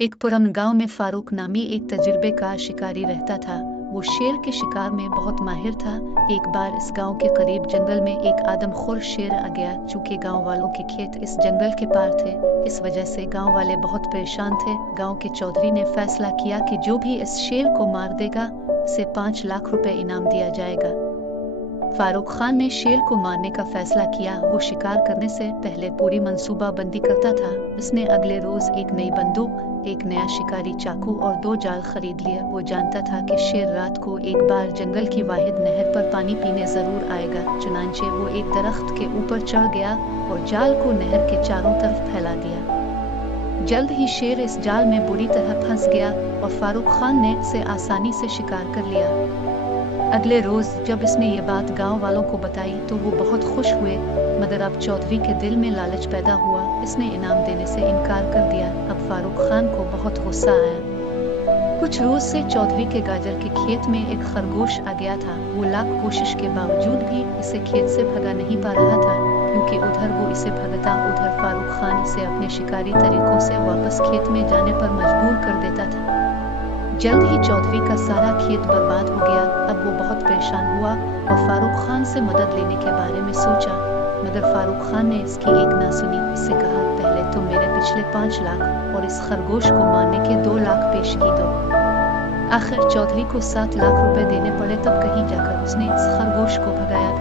एक पुराने गांव में फारूक नामी एक तजुर्बेकार शिकारी रहता था। वो शेर के शिकार में बहुत माहिर था। एक बार इस गांव के करीब जंगल में एक आदमखोर शेर आ गया। चूंकि गांव वालों के खेत इस जंगल के पार थे, इस वजह से गांव वाले बहुत परेशान थे। गांव के चौधरी ने फैसला किया कि जो भी इस शेर को मार देगा उसे 5 लाख रुपए इनाम दिया जाएगा। फारूक खान ने शेर को मारने का फैसला किया। वो शिकार करने से पहले पूरी मंसूबा बंदी करता था। उसने अगले रोज एक नई बंदूक, एक नया शिकारी चाकू और 2 जाल खरीद लिया। वो जानता था कि शेर रात को एक बार जंगल की वाहिद नहर पर पानी पीने जरूर आएगा। चुनांचे वो एक दरख्त के ऊपर चढ़ गया और जाल को नहर के चारों तरफ फैला दिया। जल्द ही शेर इस जाल में बुरी तरह फंस गया और फारूक खान ने इसे आसानी से शिकार कर लिया। अगले रोज जब इसने ये बात गांव वालों को बताई तो वो बहुत खुश हुए, मगर अब चौधरी के दिल में लालच पैदा हुआ। इसने इनाम देने से इनकार कर दिया। अब फारूक खान को बहुत गुस्सा आया। कुछ रोज से चौधरी के गाजर के खेत में एक खरगोश आ गया था। वो लाख कोशिश के बावजूद भी इसे खेत से भगा नहीं पा रहा था, क्योंकि उधर वो इसे भगाता, उधर फारूक खान इसे अपने शिकारी तरीकों से वापस खेत में जाने पर मजबूर कर देता था। जल्द ही चौधरी का सारा खेत बर्बाद हो गया। अब वो बहुत परेशान हुआ और फारूक खान से मदद लेने के बारे में सोचा, मगर फारूक खान ने इसकी एक ना सुनी। इससे कहा, पहले तुम मेरे पिछले 5 लाख और इस खरगोश को मारने के 2 लाख पेशगी दो। आखिर चौधरी को 7 लाख रुपए देने पड़े, तब कहीं जाकर उसने इस खरगोश को भगाया।